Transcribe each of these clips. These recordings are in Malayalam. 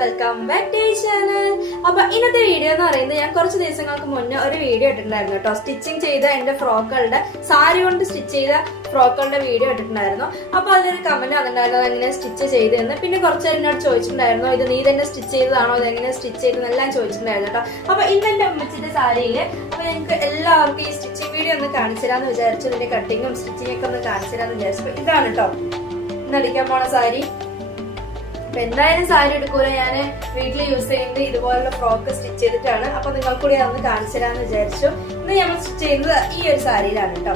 Welcome back to channel. അപ്പൊ ഇന്നത്തെ വീഡിയോ എന്ന് പറയുന്നത് ഞാൻ കുറച്ച് ദിവസങ്ങൾക്ക് മുന്നേ ഒരു വീഡിയോ ഇട്ടിട്ടുണ്ടായിരുന്നു കേട്ടോ. സ്റ്റിച്ചിങ് ചെയ്ത എന്റെ ഫ്രോക്കുകളുടെ സാരി കൊണ്ട് സ്റ്റിച്ച് ചെയ്ത ഫ്രോക്കുകളുടെ വീഡിയോ ഇട്ടിട്ടുണ്ടായിരുന്നു. അപ്പൊ അതിലൊരു കമന്റ് വന്നിട്ടുണ്ടായിരുന്നു എങ്ങനെ സ്റ്റിച്ച് ചെയ്തെന്ന്. പിന്നെ കുറച്ച് എന്നോട് ചോദിച്ചിട്ടുണ്ടായിരുന്നു ഇത് നീ തന്നെ സ്റ്റിച്ച് ചെയ്തതാണോ, ഇതെങ്ങനെ സ്റ്റിച്ച് ചെയ്തെന്നെല്ലാം ചോദിച്ചിട്ടുണ്ടായിരുന്നു കേട്ടോ. അപ്പൊ ഇന്ന് എന്റെ ഉമ്മച്ചിന്റെ സാരിയില് അപ്പൊ ഞങ്ങൾക്ക് എല്ലാവർക്കും ഈ സ്റ്റിച്ചിങ് വീഡിയോ ഒന്ന് കാണിച്ചു തരാന്ന് വിചാരിച്ചു. ഇതിന്റെ കട്ടിങ്ങും സ്റ്റിച്ചിങ് ഒക്കെ ഒന്ന് കാണിച്ചു തരാന്ന് വിചാരിച്ചു. ഇതാണ് കേട്ടോ ഇന്ന് അടിക്കാൻ പോണ സാരി. അപ്പൊ എന്തായാലും സാരി എടുക്കൂല, ഞാൻ വീട്ടിൽ യൂസ് ചെയ്യുന്നത് ഇതുപോലുള്ള ഫ്രോക്ക് സ്റ്റിച്ച് ചെയ്തിട്ടാണ്. അപ്പൊ നിങ്ങൾക്ക് കൂടി അതൊന്ന് കാണിച്ചു തരാന്ന് വിചാരിച്ചു. ഇന്ന് നമ്മൾ സ്റ്റിച്ച് ചെയ്യുന്നത് ഈ ഒരു സാരിയിലാണ് കേട്ടോ.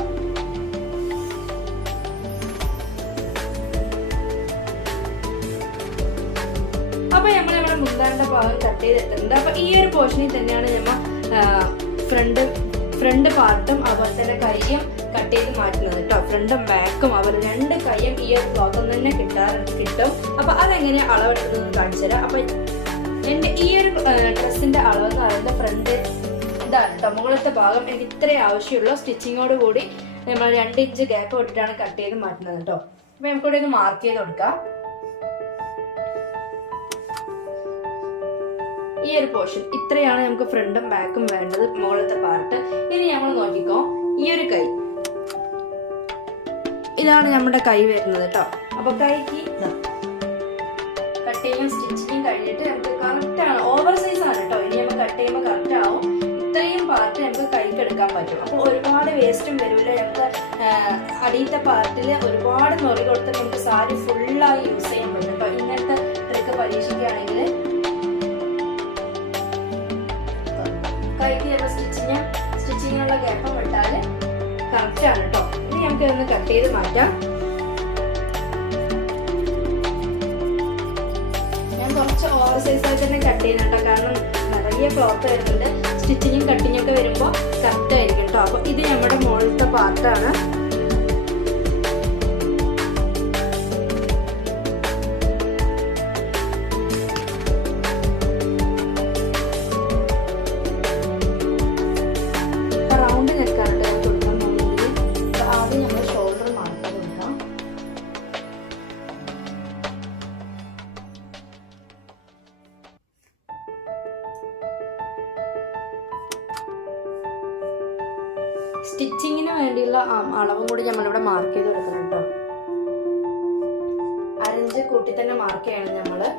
അപ്പൊ നമ്മൾ നമ്മുടെ മുന്താണ്ട ഭാഗം കട്ട് ചെയ്തിട്ടുണ്ട്. അപ്പൊ ഈ ഒരു പോർഷനിൽ തന്നെയാണ് നമ്മൾ ഫ്രണ്ട് പാർട്ടും അതുപോലെ തന്നെ കൈയും കട്ട് ചെയ്ത് മാറ്റുന്നത് കേട്ടോ. ഫ്രണ്ടും ബാക്കും അവർ രണ്ട് കൈയും ഈ ഒരു ക്ലോത്തിൽ തന്നെ കിട്ടും. അപ്പൊ അതെങ്ങനെ അളവെടുക്കുന്നത് കാണിച്ചു തരാം. അപ്പൊ എന്റെ ഈ ഒരു ഡ്രസ്സിന്റെ അളവ് എന്ന് പറയുന്നത് ഫ്രണ്ട് ഇതാണ് കേട്ടോ. മുകളിലത്തെ ഭാഗം എനിക്ക് ഇത്രേ ആവശ്യമുള്ളൂ. സ്റ്റിച്ചിങ്ങോട് കൂടി നമ്മൾ 2 ഇഞ്ച് ഗ്യാപ്പ് ഇട്ടിട്ടാണ് കട്ട് ചെയ്ത് മാറ്റുന്നത് കേട്ടോ. അപ്പൊ നമുക്കിവിടെ ഒന്ന് മാർക്ക് ചെയ്ത് കൊടുക്കാം. ഈ ഒരു പോർഷൻ ഇത്രയാണ് നമുക്ക് ഫ്രണ്ടും ബാക്കും വേണ്ടത്, മുകളിലത്തെ പാർട്ട്. ഇനി നമ്മൾ നോക്കിക്കോ, ഈ ഒരു കൈ ഇതാണ് നമ്മുടെ കൈ വരുന്നത് കേട്ടോ. അപ്പൊ കൈക്ക് കട്ടിങ്ങും സ്റ്റിച്ചിങ്ങും കഴിഞ്ഞിട്ട് നമുക്ക് കറക്റ്റ് ആണ്, ഓവർ സൈസ് ആണ് കേട്ടോ. ഇനി നമ്മൾ കട്ട് ചെയ്യുമ്പോൾ കറക്റ്റ് ആവും. ഇത്രയും പാർട്ട് നമുക്ക് കൈക്ക് എടുക്കാൻ പറ്റും. അപ്പൊ ഒരുപാട് വേസ്റ്റും വരില്ല. നമുക്ക് അടിയത്തെ പാർട്ടിൽ ഒരുപാട് നൊറി കൊടുത്തിട്ട് നമുക്ക് സാരി ഫുള്ളായി യൂസ് ചെയ്യാൻ പറ്റും കേട്ടോ. ഇങ്ങനത്തെ ട്രിക്ക് പരീക്ഷിക്കുകയാണെങ്കിൽ കൈക്ക് ചിലപ്പോൾ സ്റ്റിച്ചിങ്ങിനുള്ള ഗ്യാപ്പ് വിട്ടാല് കറക്റ്റ് ആണ് കേട്ടോ. ഇനി നമുക്ക് ഇതൊന്ന് കട്ട് ചെയ്ത് മാറ്റാം. ഞാൻ കുറച്ച് ഓവർ സൈസ് ആയിട്ട് തന്നെ കട്ട് ചെയ്യുന്നുണ്ടോ, കാരണം നിറയെ ക്ലോത്ത് വരുന്നുണ്ട്. സ്റ്റിച്ചിങ്ങും കട്ടിങ്ങും ഒക്കെ വരുമ്പോൾ കറക്റ്റ് ആയിരിക്കും കേട്ടോ. അപ്പൊ ഇത് നമ്മുടെ മുകളിലത്തെ പാർട്ടാണ്. സ്റ്റിച്ചിങ്ങിന് വേണ്ടിയുള്ള അളവും കൂടി നമ്മളിവിടെ മാർക്ക് ചെയ്ത് കൊടുക്കണം കേട്ടോ. 1/2 ഇഞ്ച് കൂട്ടി തന്നെ മാർക്ക് ചെയ്യണം നമ്മള്.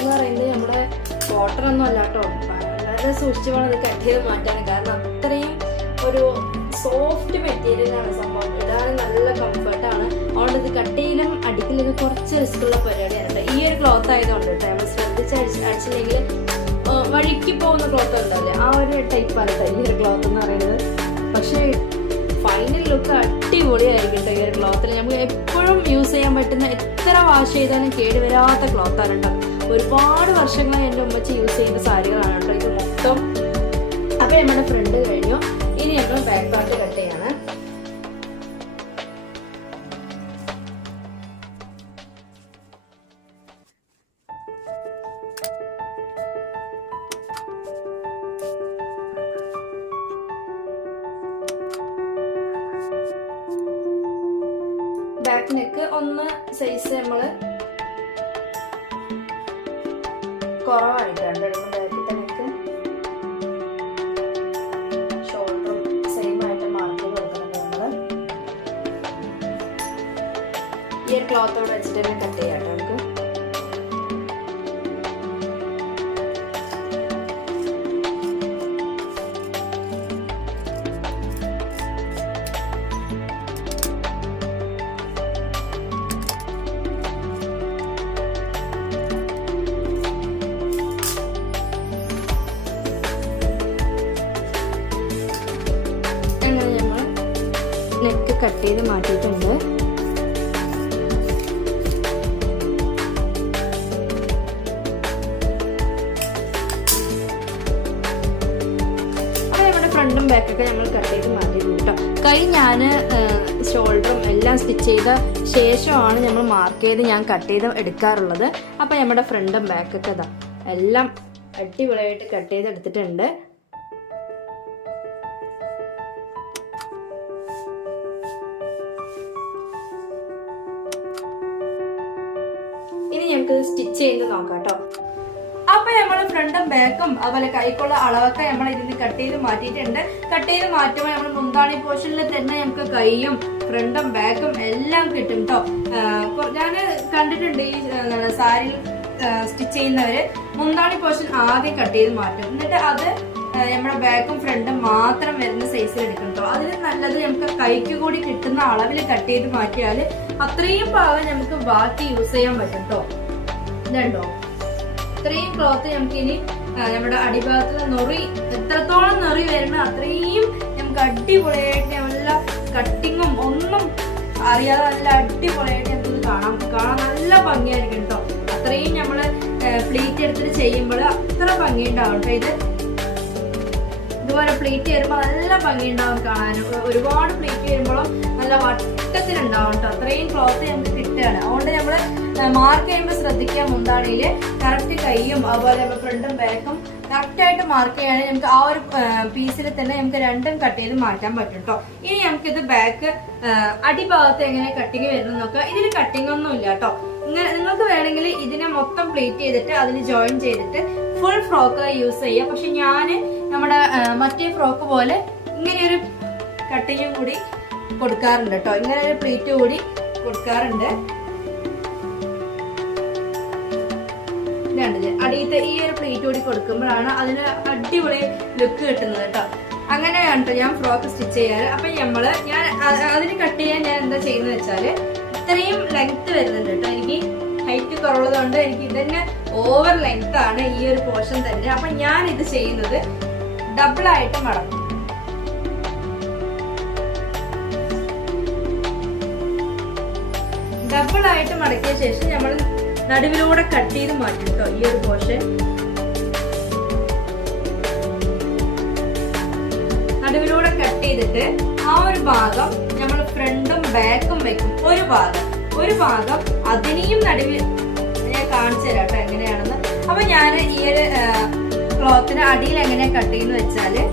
എന്ന് പറയുന്നത് നമ്മുടെ കോട്ടൺ ഒന്നും അല്ല കേട്ടോ. വളരെ സൂക്ഷിച്ച് വേണം ഇത് കട്ട് ചെയ്ത് മാറ്റാൻ, കാരണം അത്രയും ഒരു സോഫ്റ്റ് മെറ്റീരിയലാണ് സംഭവം. ഇടാൻ നല്ല കംഫർട്ടാണ്. അതുകൊണ്ട് ഇത് കട്ട് ചെയ്യലും അടിക്കലും കുറച്ച് റിസ്ക് ഉള്ള പരിപാടിയാണ് കേട്ടോ. ഈ ഒരു ക്ലോത്ത് ആയതുകൊണ്ട് കേട്ടോ, നമ്മൾ ശ്രദ്ധിച്ച് അടിച്ചില്ലെങ്കിൽ വഴിക്ക് പോകുന്ന ക്ലോത്ത് ഉണ്ടല്ലേ, ആ ഒരു ടൈപ്പാണ് കേട്ടോ ഈ ഒരു ക്ലോത്ത് എന്ന് പറയുന്നത്. പക്ഷേ ഫൈനൽ ലുക്ക് അടിപൊളിയായിരിക്കും കേട്ടോ ഈ ഒരു ക്ലോത്തിൽ. നമുക്ക് എപ്പോഴും യൂസ് ചെയ്യാൻ പറ്റുന്ന, എത്ര വാഷ് ചെയ്താലും കേടുവരാത്ത ക്ലോത്താണ് കേട്ടോ. ഒരുപാട് വർഷങ്ങളായി എൻ്റെ ഉമ്മച്ചി യൂസ് ചെയ്യുന്ന സാരികളാണ് കേട്ടോ ഇത് മൊത്തം. അപ്പൊ നമ്മുടെ ഫ്രണ്ട് കഴിഞ്ഞു. ഇനി നമ്മൾ ബാക്ക് പാർട്ട് കട്ട് ചെയ്യാണ്. ബാക്ക് നെക്ക് ഒന്ന് സൈസ് നമ്മള് കുറവായിട്ടാണ് ബാക്കിത്തെ നെക്ക്. ഷോൾഡറും സെയിം ആയിട്ട് മാർക്ക് ചെയ്ത് കൊടുക്കുന്നുണ്ട് നമ്മള്. ഈ ഒരു ക്ലോത്തോട് വെച്ചിട്ട് തന്നെ കട്ട് ചെയ്യാം കേട്ടോ നമുക്ക്. നെക്ക് കട്ട് ചെയ്ത് മാറ്റിയിട്ടുണ്ട്. ഫ്രണ്ടും ബാക്കൊക്കെ നമ്മൾ കട്ട് ചെയ്ത് മാറ്റിയിട്ടുണ്ട് കേട്ടോ. കൈ ഞാൻ ഷോൾഡറും എല്ലാം സ്റ്റിച്ച് ചെയ്ത ശേഷമാണ് നമ്മൾ മാർക്ക് ചെയ്ത് ഞാൻ കട്ട് ചെയ്ത് എടുക്കാറുള്ളത്. അപ്പോൾ നമ്മുടെ ഫ്രണ്ടും ബാക്കൊക്കെ ഇതാ എല്ലാം അടിപൊളിയായിട്ട് കട്ട് ചെയ്ത് എടുത്തിട്ടുണ്ട്. ഇനി നമുക്ക് സ്റ്റിച്ച് ചെയ്ത് നോക്കാം കേട്ടോ. അപ്പൊ നമ്മൾ ഫ്രണ്ടും ബാക്കും അതുപോലെ കൈക്കുള്ള അളവൊക്കെ നമ്മൾ ഇതിന് കട്ട് ചെയ്ത് മാറ്റിയിട്ടുണ്ട്. കട്ട് ചെയ്ത് മാറ്റുമ്പോൾ നമ്മൾ മുന്താണി പോർഷനിൽ തന്നെ നമുക്ക് കൈയും ഫ്രണ്ടും ബാക്കും എല്ലാം കിട്ടും കേട്ടോ. ഞാൻ കണ്ടിട്ടുണ്ട് ഈ സാരി സ്റ്റിച്ച് ചെയ്യുന്നവര് മുന്താണി പോർഷൻ ആദ്യം കട്ട് ചെയ്ത് മാറ്റും, എന്നിട്ട് അത് നമ്മുടെ ബാക്കും ഫ്രണ്ടും മാത്രം വരുന്ന സൈസിൽ എടുക്കണം കേട്ടോ. അതിന് നല്ലത് നമുക്ക് കൈക്ക് കൂടി കിട്ടുന്ന അളവിൽ കട്ട് ചെയ്ത് മാറ്റിയാൽ അത്രയും ഭാഗം നമുക്ക് ബാക്കി യൂസ് ചെയ്യാൻ പറ്റും കേട്ടോ. ഇതുണ്ടോ, ഇത്രയും ക്ലോത്ത് നമുക്ക് ഇനി നമ്മുടെ അടിഭാഗത്ത് നൊറി എത്രത്തോളം നൊറി വരുന്ന അത്രയും നമുക്ക് അടിപൊളിയായിട്ട് നല്ല കട്ടിങ്ങും ഒന്നും അറിയാതെ നല്ല അടിപൊളിയായിട്ട് നമുക്ക് കാണാൻ നല്ല ഭംഗിയായിരിക്കും കേട്ടോ. അത്രയും നമ്മള് പ്ലീറ്റ് എടുത്തിട്ട് ചെയ്യുമ്പോൾ അത്ര ഭംഗി ഉണ്ടാവും കേട്ടോ. ഇതുപോലെ പ്ലീറ്റ് വരുമ്പോൾ നല്ല ഭംഗി ഉണ്ടാവും കാണാനും. ഒരുപാട് പ്ലീറ്റ് വരുമ്പോഴും നല്ല വട്ടത്തിലുണ്ടാവും കേട്ടോ. അത്രയും ക്ലോത്ത് നമുക്ക് കിട്ടുകയാണ്. അതുകൊണ്ട് നമ്മള് മാർക്ക് ചെയ്യുമ്പോൾ ശ്രദ്ധിക്കാൻ മുന്താണിയിൽ കറക്റ്റ് കൈയും അതുപോലെ നമ്മൾ ഫ്രണ്ടും ബാക്കും കറക്റ്റ് ആയിട്ട് മാർക്ക് ചെയ്യുകയാണെങ്കിൽ നമുക്ക് ആ ഒരു പീസിൽ തന്നെ നമുക്ക് രണ്ടും കട്ട് ചെയ്ത് മാറ്റാൻ പറ്റും കേട്ടോ. ഇനി നമുക്കിത് ബാക്ക് അടിഭാഗത്ത് എങ്ങനെ കട്ടിങ് വരുന്നു നോക്കാം. ഇതിൽ കട്ടിങ് ഒന്നും ഇല്ല കേട്ടോ. ഇങ്ങനെ നിങ്ങൾക്ക് വേണമെങ്കിൽ ഇതിനെ മൊത്തം പ്ലീറ്റ് ചെയ്തിട്ട് അതിന് ജോയിൻ ചെയ്തിട്ട് ഫുൾ ഫ്രോക്ക് യൂസ് ചെയ്യാം. പക്ഷെ ഞാൻ നമ്മുടെ മറ്റേ ഫ്രോക്ക് പോലെ ഇങ്ങനെയൊരു കട്ടിങ്ങും കൂടി കൊടുക്കാറുണ്ട് കേട്ടോ. ഇങ്ങനെ ഒരു പ്ലീറ്റ് കൂടി കൊടുക്കാറുണ്ട്. അടിയത്തെ ഈ ഒരു പ്ലീറ്റ് കൂടി കൊടുക്കുമ്പോഴാണ് അതിന് അടിപൊളി ലുക്ക് കിട്ടുന്നത് കേട്ടോ. അങ്ങനെയാണ് കേട്ടോ ഞാൻ ഫ്രോക്ക് സ്റ്റിച്ച് ചെയ്യാറ്. അപ്പൊ ഞാൻ അതിന് കട്ട് ചെയ്യാൻ ഞാൻ എന്താ ചെയ്യുന്നത് വെച്ചാല് ഇത്രയും ലെങ്ത് വരുന്നുണ്ട് കേട്ടോ. എനിക്ക് ഹൈറ്റ് കുറവുള്ളത് കൊണ്ട് എനിക്ക് ഇതന്നെ ഓവർ ലെങ്ത് ആണ് ഈ ഒരു പോർഷൻ തന്നെ. അപ്പൊ ഞാൻ ഇത് ചെയ്യുന്നത് ഡബിൾ ആയിട്ട് മടക്കും. ഡബിൾ ആയിട്ട് മടക്കിയ ശേഷം നമ്മൾ നടുവിലൂടെ കട്ട് ചെയ്ത് മാറ്റും കേട്ടോ. ഈ ഒരു പോർഷൻ നടുവിലൂടെ കട്ട് ചെയ്തിട്ട് ആ ഒരു ഭാഗം നമ്മൾ ഫ്രണ്ടും ബാക്കും വെക്കും. ഒരു ഭാഗം അതിനെയും നടുവിൽ ഞാൻ കാണിച്ചു തരാം കേട്ടോ എങ്ങനെയാണെന്ന്. അപ്പൊ ഞാൻ ഈ ഒരു ക്ലോത്തിന് അടിയിൽ എങ്ങനെയാ കട്ട് ചെയ്യുന്ന വെച്ചാല്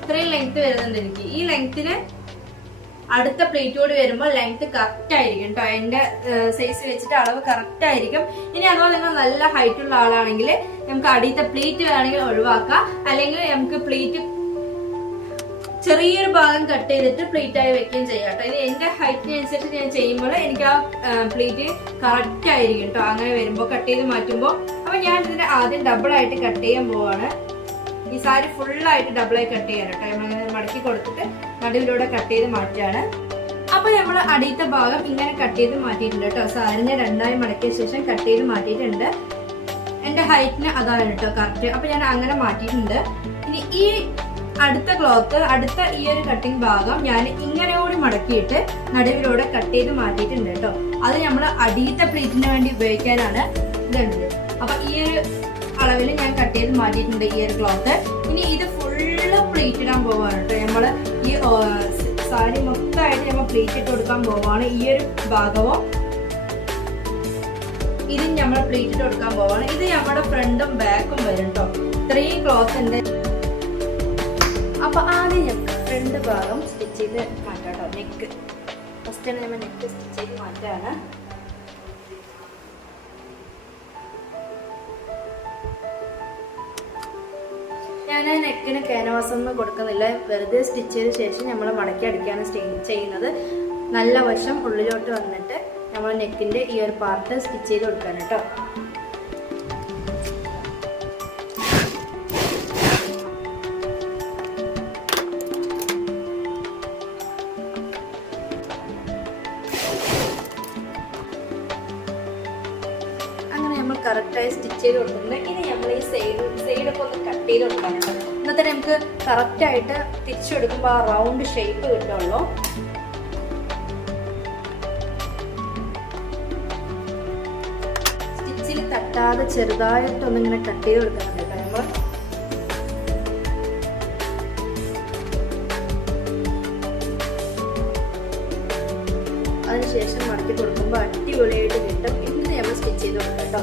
ഇത്രയും ലെങ്ത് വരുന്നുണ്ട് എനിക്ക്. ഈ ലെങ്ത്തിന് അടുത്ത പ്ലേറ്റോട് വരുമ്പോൾ ലെങ്ത് കറക്റ്റ് ആയിരിക്കും കേട്ടോ. എന്റെ സൈസ് വെച്ചിട്ട് അളവ് കറക്റ്റ് ആയിരിക്കും. ഇനി അതുപോലെ നിങ്ങൾ നല്ല ഹൈറ്റ് ഉള്ള ആളാണെങ്കിൽ നമുക്ക് അടിയത്തെ പ്ലേറ്റ് വേണമെങ്കിൽ ഒഴിവാക്കാം. അല്ലെങ്കിൽ നമുക്ക് പ്ലേറ്റ് ചെറിയൊരു ഭാഗം കട്ട് ചെയ്തിട്ട് പ്ലേറ്റ് ആയി വെക്കുകയും ചെയ്യാം കേട്ടോ. ഇത് എന്റെ ഹൈറ്റിനനുസരിച്ച് ഞാൻ ചെയ്യുമ്പോൾ എനിക്ക് ആ പ്ലേറ്റ് കറക്റ്റ് ആയിരിക്കും കേട്ടോ. അങ്ങനെ വരുമ്പോൾ കട്ട് ചെയ്ത് മാറ്റുമ്പോൾ. അപ്പൊ ഞാൻ ഇതിനെ ആദ്യം ഡബിൾ ആയിട്ട് കട്ട് ചെയ്യാൻ പോവാണ്. ഈ സാരി ഫുള്ളായിട്ട് ഡബിളായി കട്ട് ചെയ്യാൻ കേട്ടോ. നമ്മളിങ്ങനെ മടക്കി കൊടുത്തിട്ട് നടുവിലൂടെ കട്ട് ചെയ്ത് മാറ്റുകയാണ്. അപ്പൊ നമ്മൾ അടിയത്തെ ഭാഗം ഇങ്ങനെ കട്ട് ചെയ്ത് മാറ്റിയിട്ടുണ്ട് കേട്ടോ. സാരിനെ രണ്ടായി മടക്കിയ ശേഷം കട്ട് ചെയ്ത് മാറ്റിയിട്ടുണ്ട്. എന്റെ ഹൈറ്റിന് അതാണ് കേട്ടോ കറക്റ്റ്. അപ്പൊ ഞാൻ അങ്ങനെ മാറ്റിയിട്ടുണ്ട്. ഇനി ഈ അടുത്ത ക്ലോത്ത് അടുത്ത ഈ ഒരു കട്ടിങ് ഭാഗം ഞാൻ ഇങ്ങനെ കൂടി മടക്കിയിട്ട് നടുവിലൂടെ കട്ട് ചെയ്ത് മാറ്റിയിട്ടുണ്ട് കേട്ടോ. അത് നമ്മൾ അടിയത്തെ പ്ലേറ്റിന് വേണ്ടി ഉപയോഗിക്കാനാണ് ഇതുണ്ട്. അപ്പൊ ഈ ഒരു അളവിൽ ഞാൻ കട്ട് ചെയ്ത് മാറ്റിയിട്ടുണ്ട് ഈ ഒരു ക്ലോത്ത്. ഇനി ഇത് ഫുള്ള് പ്ലേറ്റ് ഇടാൻ പോവാണ് കേട്ടോ. നമ്മള് ഈ സാരി മൊത്തമായിട്ട് നമ്മൾ പ്ലേറ്റ് ഇട്ട് കൊടുക്കാൻ പോവാണ്. ഈ ഒരു ഭാഗവും ഇത് നമ്മൾ പ്ലേറ്റ് ഇട്ട് കൊടുക്കാൻ പോവാണ്. ഇത് നമ്മുടെ ഫ്രണ്ടും ബാക്കും വരും കേട്ടോ. ഇത്രയും ക്ലോത്ത് ഉണ്ട്. അപ്പൊ ആദ്യം നമുക്ക് ഫ്രണ്ട് ഭാഗം സ്റ്റിച്ച് ചെയ്ത് മാറ്റാം കേട്ടോ. നെക്ക് ഫസ്റ്റ് നമ്മൾ നെക്ക് സ്റ്റിച്ച് ചെയ്ത് മാറ്റാണ്. ഞാൻ നെക്കിന് ക്യാൻവാസ് ഒന്നും കൊടുക്കുന്നില്ല. വെറുതെ സ്റ്റിച്ച് ചെയ്ത ശേഷം നമ്മൾ മടക്കി അടിക്കുകയാണ് ചെയ്യുന്നത്. നല്ല വശം ഉള്ളിലോട്ട് വന്നിട്ട് നമ്മൾ നെക്കിന്റെ ഈ ഒരു പാർട്ട് സ്റ്റിച്ച് ചെയ്ത് കൊടുക്കാൻ കേട്ടോ. കറക്റ്റായി സ്റ്റിച്ച് ചെയ്ത് കൊടുക്കുന്നത്. ഇനി നമ്മൾ ഈ സൈഡൊക്കെ ഒന്ന് കട്ട് ചെയ്ത് കൊടുക്കാൻ കേട്ടോ. എന്നിട്ട് നമുക്ക് കറക്റ്റായിട്ട് തിരിച്ചെടുക്കുമ്പോൾ ആ റൗണ്ട് ഷേപ്പ് കിട്ടുള്ളൂ. സ്റ്റിച്ചിൽ തട്ടാതെ ചെറുതായിട്ടൊന്നിങ്ങനെ കട്ട് ചെയ്ത് കൊടുക്കുന്നുണ്ട് കേട്ടോ. നമ്മൾ അടിപൊളിയായിട്ട് കിട്ടും. ഇന്ന് നമ്മൾ സ്റ്റിച്ച് ചെയ്ത് കൊടുക്കാം കേട്ടോ.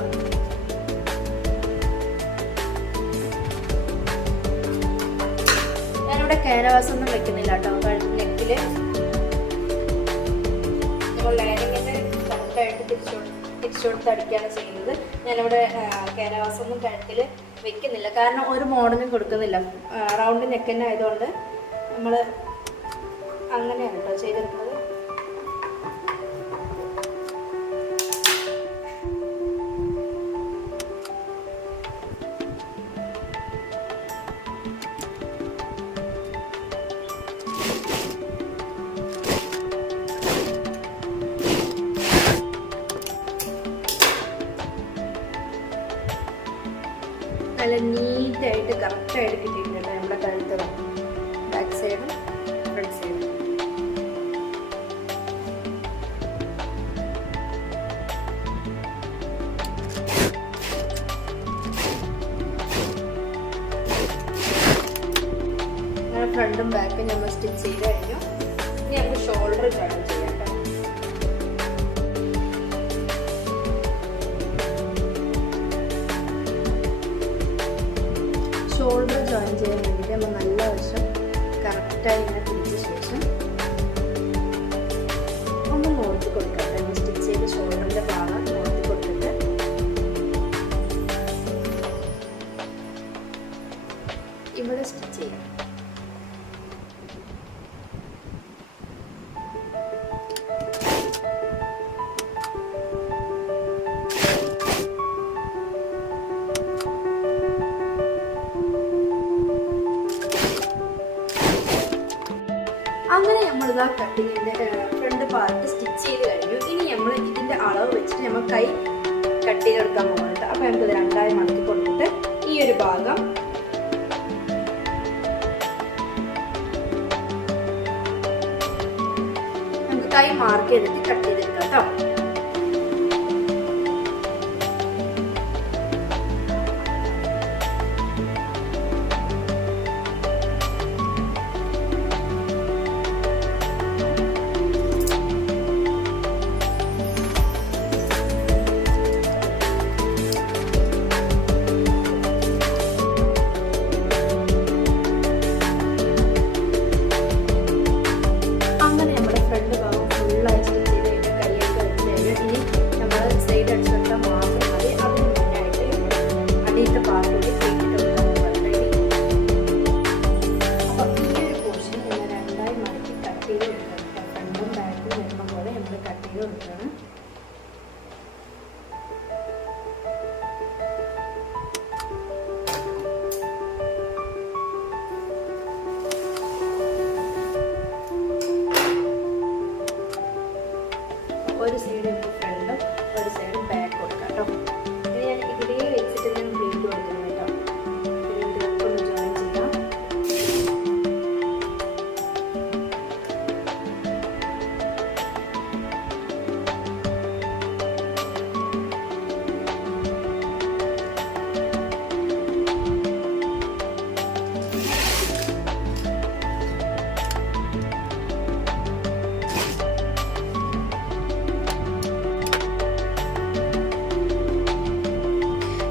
ഞാനിവിടെ കാനവാസ് ഒന്നും വെക്കുന്നില്ല കേട്ടോ. നെക്കില് നമ്മൾ ലൈനിങ്ങിന് കറക്റ്റായിട്ട് തിരിച്ചു കൊടുത്ത് അടിക്കുകയാണ് ചെയ്യുന്നത്. ഞാനിവിടെ കാനവാസ് ഒന്നും കഴുത്തിൽ വെക്കുന്നില്ല, കാരണം ഒരു മോഡലും കൊടുക്കുന്നില്ല. റൗണ്ട് നെക്ക് തന്നെ ആയതുകൊണ്ട് നമ്മൾ അങ്ങനെയാണ് കേട്ടോ ചെയ്തെടുക്കുന്നത്. നല്ല നീറ്റായിട്ട് കറക്റ്റായിട്ട് കിട്ടിയിട്ടുണ്ട് നമ്മുടെ കഴുത്ത്. ബാക്ക് സൈഡും ഫ്രണ്ട് സൈഡും അങ്ങനെ ഫ്രണ്ടും ബാക്കും നമ്മൾ സ്റ്റിച്ച് ചെയ്ത് കഴിഞ്ഞു. ഇനി നമുക്ക് ഷോൾഡർ ജോയിൻ ചെയ്യാം കേട്ടോ. ഷോൾഡർ ജോയിൻ ചെയ്യാൻ വേണ്ടിയിട്ട് നമ്മൾ നല്ല വശം കറക്റ്റായി ഇങ്ങനെ തിരിച്ച ശേഷം ഒന്ന് നോർത്തി കൊടുക്കാം. നമ്മൾ സ്റ്റിച്ച് ചെയ്ത് ഷോൾഡറിൻ്റെ ഭാഗം നോർത്തി കൊടുത്തിട്ട് ഇവിടെ സ്റ്റിച്ച് ചെയ്യാം. അങ്ങനെ നമ്മളിതാ കട്ടിങ്ങിൻ്റെ ഫ്രണ്ട് പാർട്ട് സ്റ്റിച്ച് ചെയ്ത് കഴിഞ്ഞു. ഇനി നമ്മൾ ഇതിൻ്റെ അളവ് വെച്ചിട്ട് നമ്മൾ കൈ കട്ട് ചെയ്തെടുക്കാൻ പോകുന്നുണ്ട്. അപ്പോൾ നമുക്കിത് രണ്ടായി മടക്കി കൊടുത്തിട്ട് ഈ ഒരു ഭാഗം നമുക്ക് കൈ മാർക്ക് ചെയ്തിട്ട് കട്ട് ചെയ്തെടുക്കാം കേട്ടോ. ഒരു സൈഡ് ഫ്രണ്ടും ഒരു സൈഡ് ബാക്ക് കൊടുക്കാം കേട്ടോ. ഇനി ഞാൻ ഇതിലേ വെച്ചിട്ട് ഞാൻ പ്ലീറ്റ് കൊടുക്കണം കേട്ടോ. പ്ലീറ്റ് ഒന്ന് ജോയിൻ ചെയ്യാം.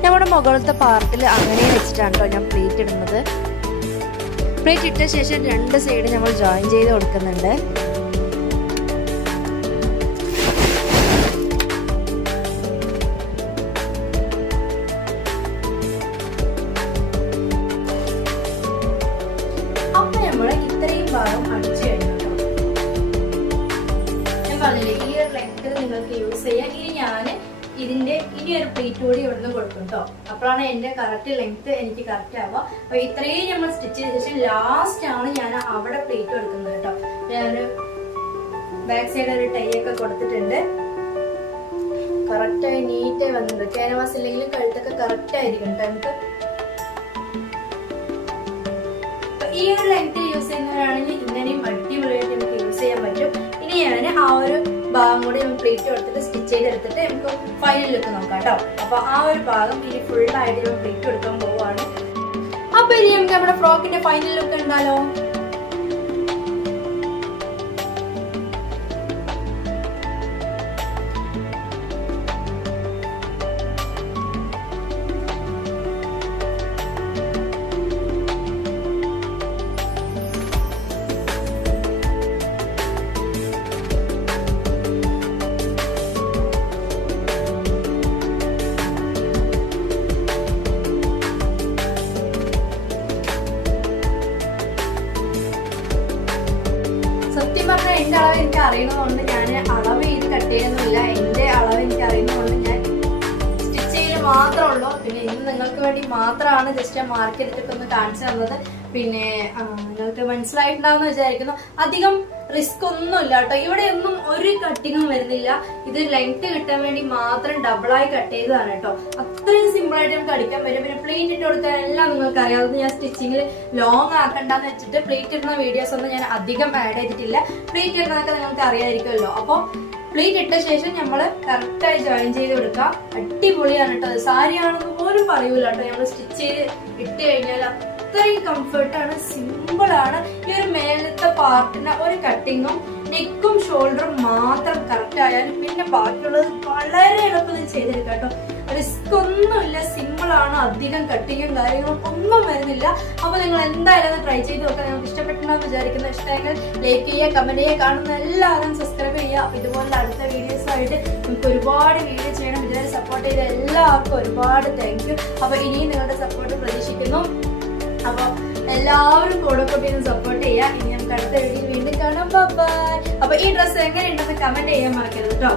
നമ്മുടെ മുകളിലത്തെ പാർട്ടിൽ അങ്ങനെ വെച്ചിട്ടാണ് കേട്ടോ ഞാൻ പ്ലേറ്റ് ഇടുന്നത്. പ്ലേറ്റ് ഇട്ട ശേഷം രണ്ട് സൈഡ് നമ്മൾ ജോയിൻ ചെയ്ത് കൊടുക്കുന്നുണ്ട്. അപ്പൊ നമ്മൾ ഇത്രയും ഭാഗം അടിച്ചു കഴിഞ്ഞു കേട്ടോ. ഞാൻ പറഞ്ഞില്ലേ ഈ ഒരു ലെങ്ത് നിങ്ങൾക്ക് യൂസ് ചെയ്യാം. ഇനി ഞാൻ ഇതിന്റെ ഇനി ഒരു പ്ലേറ്റ് കൂടി ഇവിടുന്ന് കൊടുക്കും കേട്ടോ. അപ്പോഴാണ് എന്റെ കറക്റ്റ് ലെങ്ത് എനിക്ക് കറക്റ്റ് ആവുക. അപ്പൊ ഇത്രയും നമ്മൾ സ്റ്റിച്ച് ചെയ്ത ശേഷം ലാസ്റ്റ് ആണ് ഞാൻ അവിടെ പ്ലേറ്റ് കൊടുക്കുന്നത് കേട്ടോ. ഞാനൊരു ബാക്ക് സൈഡ് ഒരു ടൈ ഒക്കെ കൊടുത്തിട്ടുണ്ട്. കറക്റ്റായി നീറ്റായി വന്നിട്ടുണ്ട്. ക്യാൻവാസ് ഇല്ലെങ്കിലും കഴുത്തൊക്കെ കറക്റ്റ് ആയിരിക്കും കേട്ടോ. നമുക്ക് ഈ ഒരു ലെങ്ത് യൂസ് ചെയ്യുന്നവരാണെങ്കിൽ ഇങ്ങനെയും അടിപൊളിയായിട്ട് നമുക്ക് യൂസ് ചെയ്യാൻ പറ്റും. ഇനി ഞാൻ ആ ഒരു ഭാഗം കൂടി നമുക്ക് പ്ലേറ്റ് കൊടുത്തിട്ട് സ്റ്റിച്ച് ചെയ്തെടുത്തിട്ട് നമുക്ക് ഫൈനൽ ലുക്ക് നോക്കാം കേട്ടോ. അപ്പൊ ആ ഒരു ഭാഗം ഇനി ഫുൾ ആയിട്ട് നമ്മൾ പ്ലേറ്റ് കൊടുക്കാൻ പോവാണ്. അപ്പൊ ഇനി നമുക്ക് നമ്മുടെ ഫ്രോക്കിന്റെ ഫൈനൽ ലുക്ക് ഉണ്ടാലോ. മാത്രമാണ് ജസ്റ്റ് മാർക്ക് ചെയ്തിട്ടൊക്കെ ഒന്ന് കാണിച്ചു തന്നത്. പിന്നെ നിങ്ങൾക്ക് മനസ്സിലായിട്ടുണ്ടാവുന്ന വിചാരിക്കുന്നു. അധികം റിസ്ക് ഒന്നുമില്ല കേട്ടോ. ഇവിടെ ഒന്നും ഒരു കട്ടിങ്ങും വരുന്നില്ല. ഇത് ലെങ്ത് കിട്ടാൻ വേണ്ടി മാത്രം ഡബിളായി കട്ട് ചെയ്തതാണ് കേട്ടോ. അത്രയും സിമ്പിൾ ആയിട്ട് നമുക്ക് അടിക്കാൻ പറ്റും. പിന്നെ പ്ലേറ്റ് ഇട്ട് കൊടുക്കാൻ എല്ലാം നിങ്ങൾക്ക് അറിയാവുന്നത്. ഞാൻ സ്റ്റിച്ചിങ്ങിൽ ലോങ് ആക്കണ്ടെന്ന് വെച്ചിട്ട് പ്ലേറ്റ് ഇടുന്ന വീഡിയോസ് ഒന്നും ഞാൻ അധികം ആഡ് ചെയ്തിട്ടില്ല. പ്ലേറ്റ് ഇടുന്നതൊക്കെ നിങ്ങൾക്ക് അറിയാമായിരിക്കുമല്ലോ. അപ്പോൾ പ്ലേറ്റ് ഇട്ട ശേഷം നമ്മൾ കറക്റ്റായി ജോയിൻ ചെയ്ത് കൊടുക്കാം. അടിപൊളിയാണ് കേട്ടോ. സാരി ആണെന്ന് പോലും പറയൂല കേട്ടോ. നമ്മൾ സ്റ്റിച്ച് ചെയ്ത് ഇട്ട് കഴിഞ്ഞാൽ അത്രയും കംഫർട്ടാണ്, സിമ്പിൾ ആണ്. ഈ ഒരു മേലത്തെ പാർട്ടിന് ഒരു കട്ടിങ്ങും നെക്കും ഷോൾഡറും മാത്രം കറക്റ്റ് ആയാലും പിന്നെ ബാക്കിയുള്ളത് വളരെ എളുപ്പത്തിൽ ചെയ്തെടുക്കാം കേട്ടോ. റിസ്ക് ഒന്നുമില്ല, സിമ്പിൾ ആണ്. അധികം കട്ടിങ്ങും കാര്യങ്ങളും ഒന്നും വരുന്നില്ല. അപ്പൊ നിങ്ങൾ എന്തായാലും ഒന്ന് ട്രൈ ചെയ്ത് നോക്കാം. നിങ്ങൾക്ക് ഇഷ്ടപ്പെട്ടുണ്ടെന്ന് വിചാരിക്കുന്ന ഇഷ്ടമെങ്കിൽ ലൈക്ക് ചെയ്യുക, കമന്റ് ചെയ്യുക. കാണുന്ന എല്ലാവരും സബ്സ്ക്രൈബ് ചെയ്യുക. ഇതുപോലെ അടുത്ത വീഡിയോസ് ആയിട്ട് നമുക്ക് ഒരുപാട് വീഡിയോ ചെയ്യണം. ഇതുവരെ സപ്പോർട്ട് ചെയ്ത എല്ലാവർക്കും ഒരുപാട് താങ്ക് യു. അപ്പൊ ഇനിയും നിങ്ങളുടെ സപ്പോർട്ട് പ്രതീക്ഷിക്കുന്നു. അപ്പൊ എല്ലാവരും കൂടെ കൂട്ടിന്ന് സപ്പോർട്ട് ചെയ്യാം. ഇനി നമുക്ക് അടുത്ത വീഡിയോ വീണ്ടും കാണാം. ബൈ. അപ്പൊ ഈ ഡ്രസ്സ് എങ്ങനെയുണ്ടെന്ന് കമന്റ് ചെയ്യാൻ മറക്കരുത് കേട്ടോ.